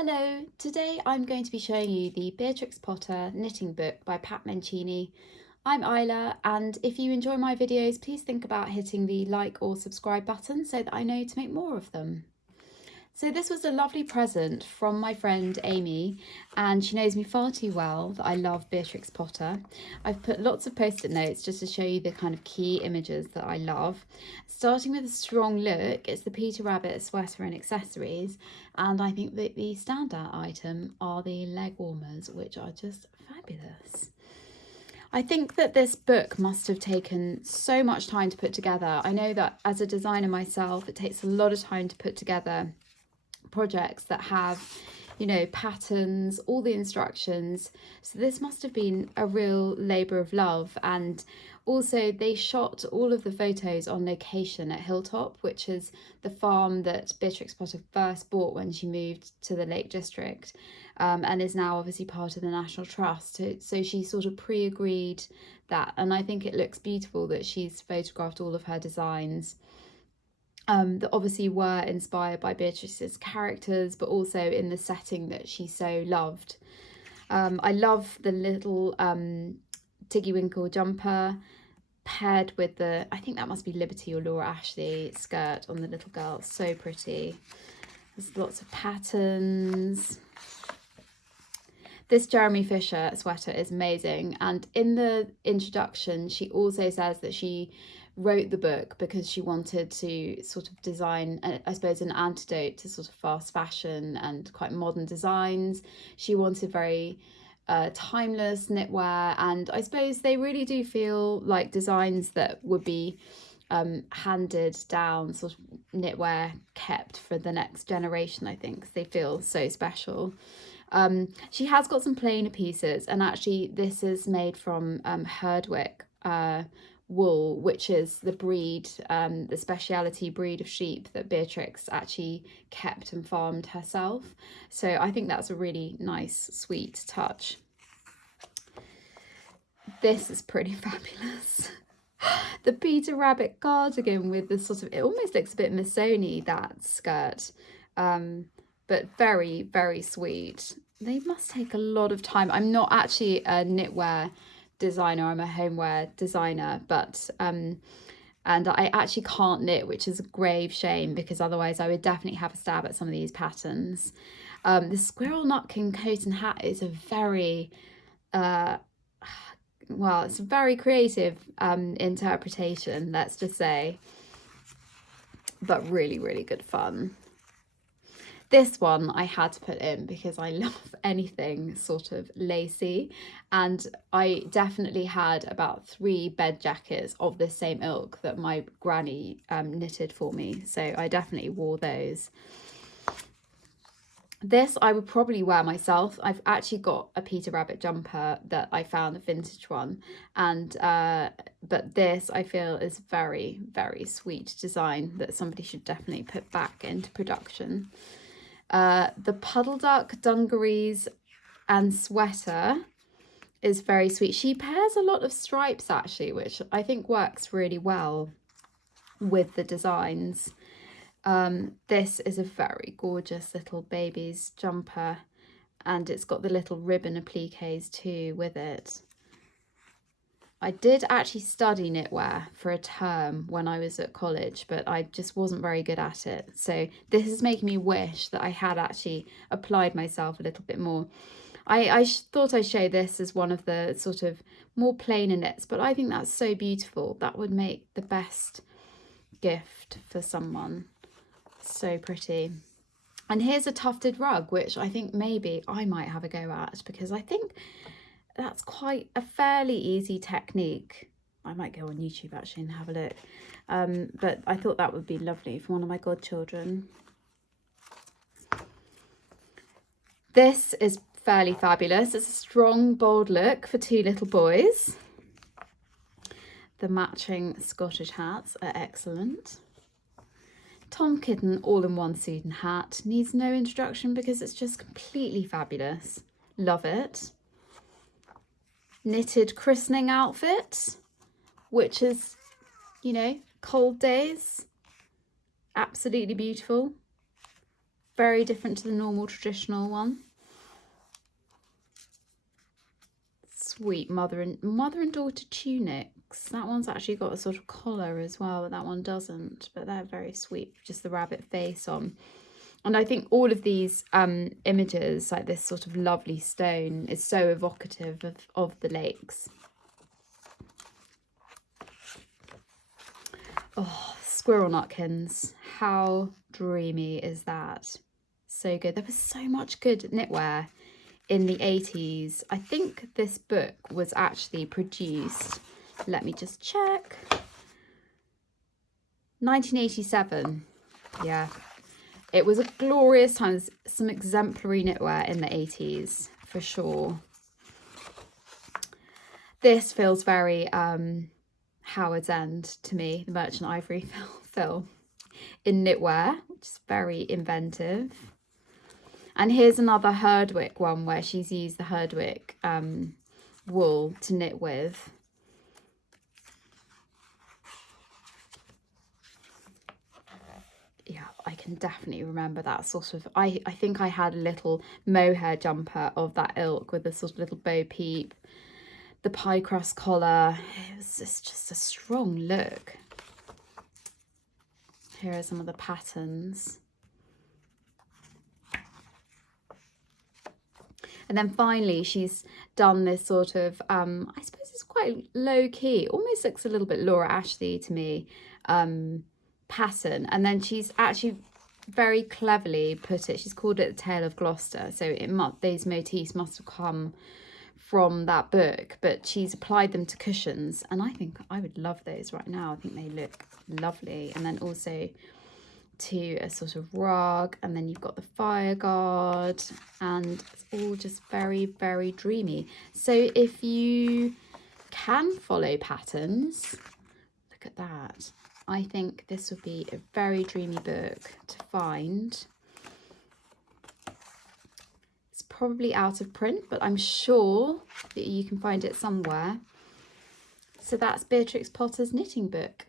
Hello, today I'm going to be showing you the Beatrix Potter Knitting Book by Pat Menchini. I'm Isla, and if you enjoy my videos, please think about hitting the like or subscribe button so that I know to make more of them. So this was a lovely present from my friend Amy, and she knows me far too well that I love Beatrix Potter. I've put lots of post-it notes just to show you the kind of key images that I love. Starting with a strong look, it's the Peter Rabbit sweater and accessories, and I think that the standout item are the leg warmers, which are just fabulous. I think that this book must have taken so much time to put together. I know that as a designer myself, it takes a lot of time to put together projects that have, you know, patterns, all the instructions. So this must have been a real labour of love. And also they shot all of the photos on location at Hilltop, which is the farm that Beatrix Potter first bought when she moved to the Lake District, and is now obviously part of the National Trust. So she sort of pre-agreed that, and I think it looks beautiful that she's photographed all of her designs that obviously were inspired by Beatrix's characters, but also in the setting that she so loved. I love the little Tiggy Winkle jumper paired with the, I think that must be Liberty or Laura Ashley skirt on the little girl. So pretty. There's lots of patterns. This Jeremy Fisher sweater is amazing, and in the introduction she also says that she wrote the book because she wanted to sort of design, I suppose, an antidote to sort of fast fashion and quite modern designs. She wanted very timeless knitwear, and I suppose they really do feel like designs that would be handed down, sort of knitwear kept for the next generation. I think they feel so special. She has got some plainer pieces, and actually this is made from Herdwick wool, which is the breed, the speciality breed of sheep that Beatrix actually kept and farmed herself. So I think that's a really nice, sweet touch. This is pretty fabulous. The Peter Rabbit cardigan with the sort of, it almost looks a bit Missoni, that skirt, but very, very sweet. They must take a lot of time. I'm not actually a knitwear designer, I'm a homeware designer, but and I actually can't knit, which is a grave shame, because otherwise I would definitely have a stab at some of these patterns. The squirrel nutkin coat and hat is a very well, it's a very creative interpretation, let's just say, but really, really good fun. This one I had to put in because I love anything sort of lacy, and I definitely had about 3 bed jackets of the same ilk that my granny knitted for me, so I definitely wore those. This I would probably wear myself. I've actually got a Peter Rabbit jumper that I found, a vintage one, and but this I feel is very, very sweet design that somebody should definitely put back into production. The Puddle Duck Dungarees and sweater is very sweet. She pairs a lot of stripes actually, which I think works really well with the designs. This is a very gorgeous little baby's jumper, and it's got the little ribbon appliques too with it. I did actually study knitwear for a term when I was at college, but I just wasn't very good at it. So this is making me wish that I had actually applied myself a little bit more. I thought I'd show this as one of the sort of more plainer knits, but I think that's so beautiful. That would make the best gift for someone. So pretty. And here's a tufted rug, which I think maybe I might have a go at, because I think that's quite a fairly easy technique. I might go on YouTube actually and have a look, but I thought that would be lovely for one of my godchildren. This is fairly fabulous. It's a strong, bold look for 2 little boys. The matching Scottish hats are excellent. Tom Kitten all-in-one suit and hat needs no introduction because it's just completely fabulous. Love it. Knitted Christening Outfit, which is, you know, cold days. Absolutely beautiful. very different to the normal traditional one. Sweet mother and daughter tunics. That one's actually got a sort of collar as well, but that one doesn't. But they're very sweet, just the rabbit face on. And I think all of these images, like this sort of lovely stone, is so evocative of the lakes. Oh, squirrel nutkins. How dreamy is that? So good. There was so much good knitwear in the 80s. I think this book was actually produced, let me just check, 1987. Yeah. It was a glorious time. There's some exemplary knitwear in the 80s, for sure. This feels very Howard's End to me, the Merchant Ivory film in knitwear, which is very inventive. And here's another Herdwick one where she's used the Herdwick wool to knit with. Yeah, I can definitely remember that sort of, I think I had a little mohair jumper of that ilk with a sort of little bow peep, the pie crust collar. It was just a strong look. Here are some of the patterns. And then finally, she's done this sort of, I suppose it's quite low key, almost looks a little bit Laura Ashley to me, pattern. And then she's actually very cleverly put it, she's called it the Tale of Gloucester. So these motifs must have come from that book, but she's applied them to cushions. And I think I would love those right now. I think they look lovely. And then also to a sort of rug, and then you've got the fire guard, and it's all just very, very dreamy. So if you can follow patterns, look at that. I think this would be a very dreamy book to find. It's probably out of print, but I'm sure that you can find it somewhere. So that's Beatrix Potter's knitting book.